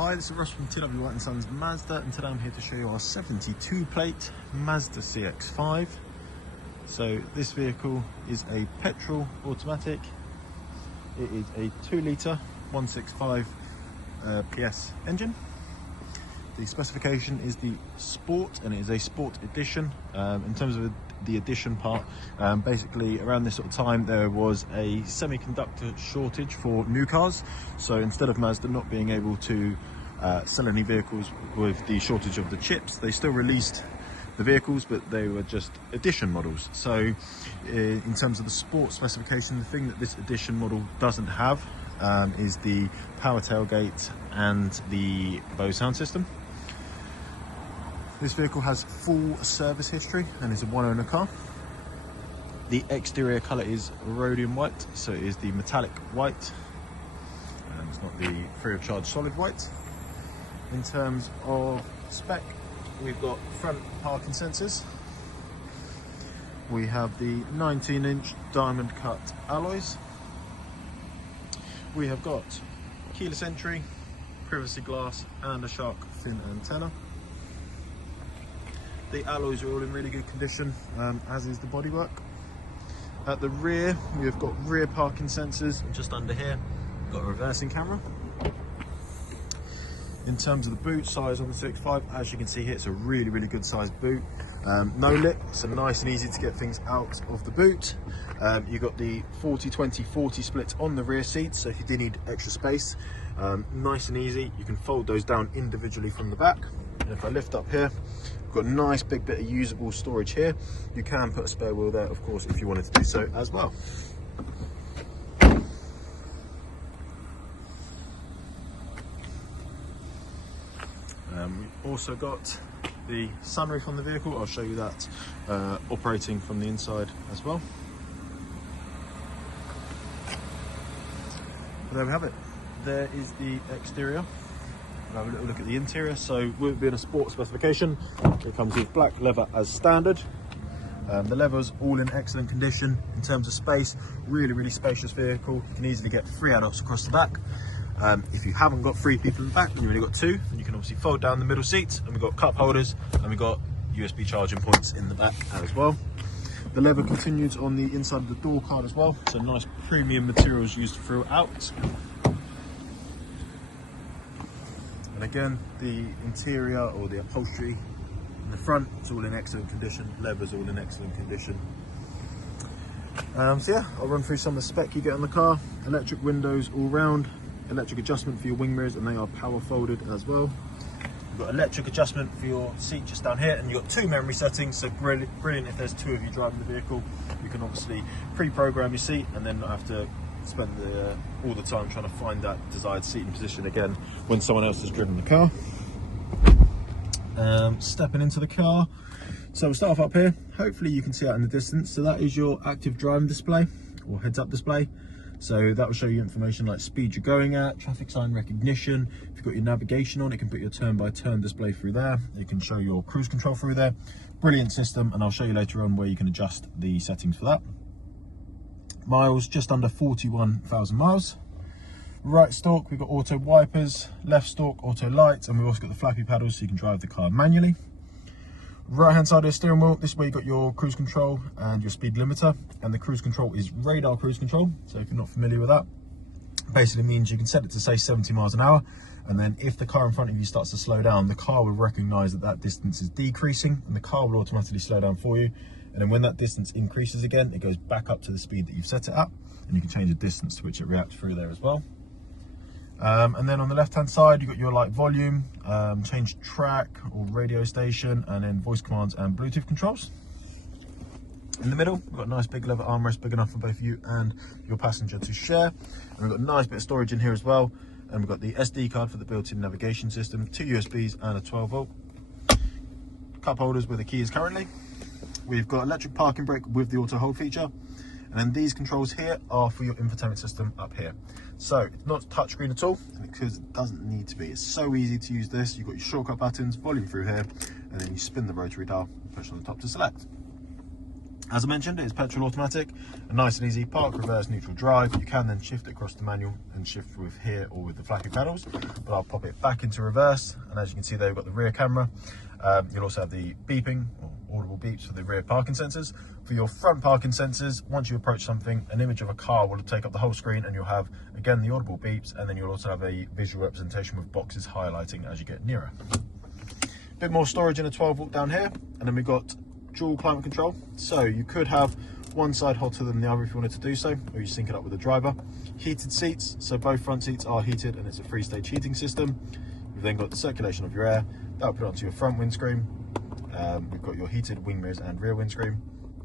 Hi, this is Russ from TW White & Sons Mazda, and today I'm here to show you our 72 plate Mazda CX-5. So this vehicle is a petrol automatic. It is a 2 litre 165 PS engine. The specification is the Sport, and it is a Sport edition. In terms of the edition part, basically around this sort of time there was a semiconductor shortage for new cars. So instead of Mazda not being able to sell any vehicles with the shortage of the chips, they still released the vehicles, but they were just edition models. So in terms of the Sport specification, the thing that this edition model doesn't have is the power tailgate and the Bose sound system. This vehicle has full service history and is a one-owner car. The exterior colour is Rhodium white, so it is the metallic white, and it's not the free of charge solid white. In terms of spec, we've got front parking sensors. We have the 19-inch diamond cut alloys. We have got keyless entry, privacy glass, and a shark fin antenna. The alloys are all in really good condition, as is the bodywork. At the rear, we've got rear parking sensors. Just under here, we've got a reversing camera. In terms of the boot size on the CX-5, as you can see here, it's a really good sized boot. No lip, so nice and easy to get things out of the boot. You've got the 40-20-40 split on the rear seats, so if you do need extra space, nice and easy. You can fold those down individually from the back. And if I lift up here, we've got a nice big bit of usable storage here. You can put a spare wheel there, of course, if you wanted to do so as well. We've also got the sunroof on the vehicle. I'll show you that operating from the inside as well. But there we have it. There is the exterior. We'll have a little look at the interior. So with being a Sport specification, it comes with black leather as standard. The leather's all in excellent condition. In terms of space, really spacious vehicle. You can easily get 3 adults across the back. If you haven't got 3 people in the back, and you've only got 2, then you can obviously fold down the middle seats, and we've got cup holders, and we've got USB charging points in the back as well. The leather continues on the inside of the door card as well, so nice premium materials used throughout. And again, the interior or the upholstery in the front, it's all in excellent condition. Leather's all in excellent condition. So yeah, I'll run through some of the spec you get on the car. Electric windows all round, electric adjustment for your wing mirrors, and they are power folded as well. You've got electric adjustment for your seat just down here, and you've got 2 memory settings, so brilliant if there's 2 of you driving the vehicle. You can obviously pre-program your seat and then not have to spend all the time trying to find that desired seating position again when someone else has driven the car. Stepping into the car, so we'll start off up here. Hopefully you can see out in the distance, so that is your active driving display or heads-up display. So that will show you information like speed you're going at, traffic sign recognition. If you've got your navigation on, it can put your turn-by-turn display through there. It can show your cruise control through there. Brilliant system, and I'll show you later on where you can adjust the settings for that. Miles, just under 41,000 miles. Right stalk, we've got auto wipers. Left stalk, auto lights, and we've also got the flappy paddles so you can drive the car manually. Right hand side of the steering wheel, this is where you got your cruise control and your speed limiter, and the cruise control is radar cruise control. So if you're not familiar with that, basically means you can set it to say 70 miles an hour, and then if the car in front of you starts to slow down, the car will recognize that that distance is decreasing, and the car will automatically slow down for you. And then when that distance increases again, it goes back up to the speed that you've set it at, and you can change the distance to which it reacts through there as well. And then on the left hand side, you've got your like volume, change track or radio station, and then voice commands and Bluetooth controls. In the middle, we've got a nice big leather armrest, big enough for both you and your passenger to share. And we've got a nice bit of storage in here as well. And we've got the SD card for the built-in navigation system, 2 USBs and a 12-volt. Cup holders where the key is currently. We've got electric parking brake with the auto hold feature. And then these controls here are for your infotainment system up here. So it's not touchscreen at all, because it doesn't need to be. It's so easy to use this. You've got your shortcut buttons, volume through here, and then you spin the rotary dial and push on the top to select. As I mentioned, it is petrol automatic, a nice and easy park, reverse, neutral drive. You can then shift it across to manual and shift with here or with the flappy pedals, but I'll pop it back into reverse. And as you can see there, we've got the rear camera. You'll also have the beeping or audible beeps for the rear parking sensors. For your front parking sensors, once you approach something, an image of a car will take up the whole screen, and you'll have, again, the audible beeps, and then you'll also have a visual representation with boxes highlighting as you get nearer. A bit more storage in a 12-volt down here, and then we've got dual climate control, so you could have one side hotter than the other if you wanted to do so, or you sync it up with the driver. Heated seats, so both front seats are heated, and it's a 3-stage heating system. You've then got the circulation of your air, that'll put it onto your front windscreen. We've got your heated wing mirrors and rear windscreen,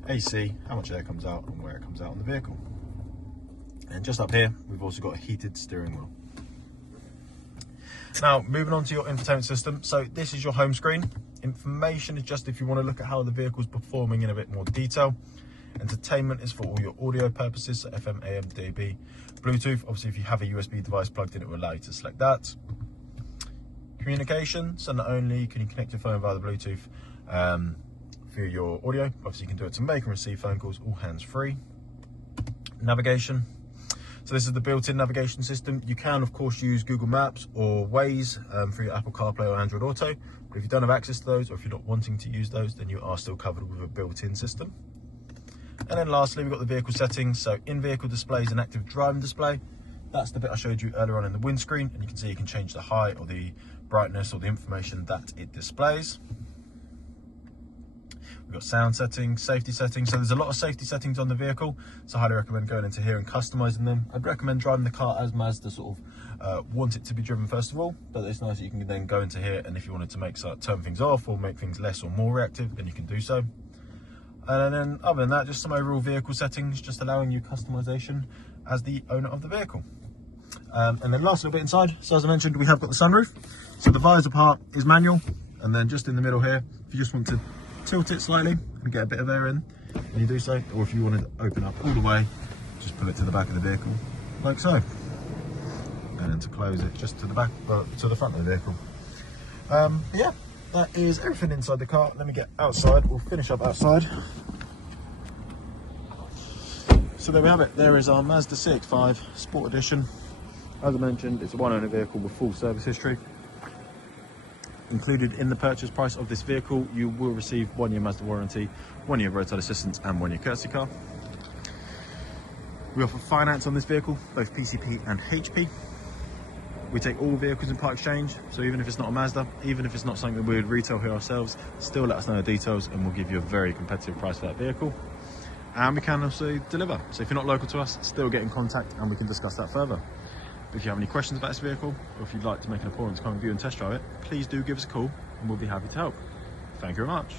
AC, how much air comes out and where it comes out on the vehicle. And just up here, we've also got a heated steering wheel. Now, moving on to your infotainment system. So this is your home screen. Information is just if you want to look at how the vehicle's performing in a bit more detail. Entertainment is for all your audio purposes, so FM, AM, DAB. Bluetooth, obviously if you have a USB device plugged in, it will allow you to select that. Communication, so not only can you connect your phone via the Bluetooth for your audio, obviously you can do it to make and receive phone calls, all hands-free. Navigation. So this is the built-in navigation system. You can, of course, use Google Maps or Waze for your Apple CarPlay or Android Auto. But if you don't have access to those, or if you're not wanting to use those, then you are still covered with a built-in system. And then lastly, we've got the vehicle settings. So in-vehicle display is an active driving display. That's the bit I showed you earlier on in the windscreen. And you can see you can change the height or the brightness or the information that it displays. We've got sound settings, safety settings. So there's a lot of safety settings on the vehicle. So I highly recommend going into here and customizing them. I'd recommend driving the car as Mazda sort of want it to be driven first of all. But it's nice that you can then go into here, and if you wanted to make turn things off or make things less or more reactive, then you can do so. And then other than that, just some overall vehicle settings, just allowing you customization as the owner of the vehicle. And then last little bit inside. So as I mentioned, we have got the sunroof. So the visor part is manual, and then just in the middle here, if you just want to tilt it slightly and get a bit of air in, and you do so. Or if you wanted to open up all the way, just pull it to the back of the vehicle, like so. And then to close it, just to the back, to the front of the vehicle. Yeah, that is everything inside the car. Let me get outside. We'll finish up outside. So there we have it. There is our Mazda CX-5 Sport Edition. As I mentioned, it's a one-owner vehicle with full service history. Included in the purchase price of this vehicle, you will receive 1 year Mazda warranty, 1 year roadside assistance, and 1 year courtesy car. We offer finance on this vehicle, both PCP and HP. We take all vehicles in part exchange, so even if it's not a Mazda, even if it's not something that we would retail here ourselves, still let us know the details and we'll give you a very competitive price for that vehicle. And we can also deliver. So if you're not local to us, still get in contact and we can discuss that further. If you have any questions about this vehicle, or if you'd like to make an appointment to come and view and test drive it, please do give us a call and we'll be happy to help. Thank you very much.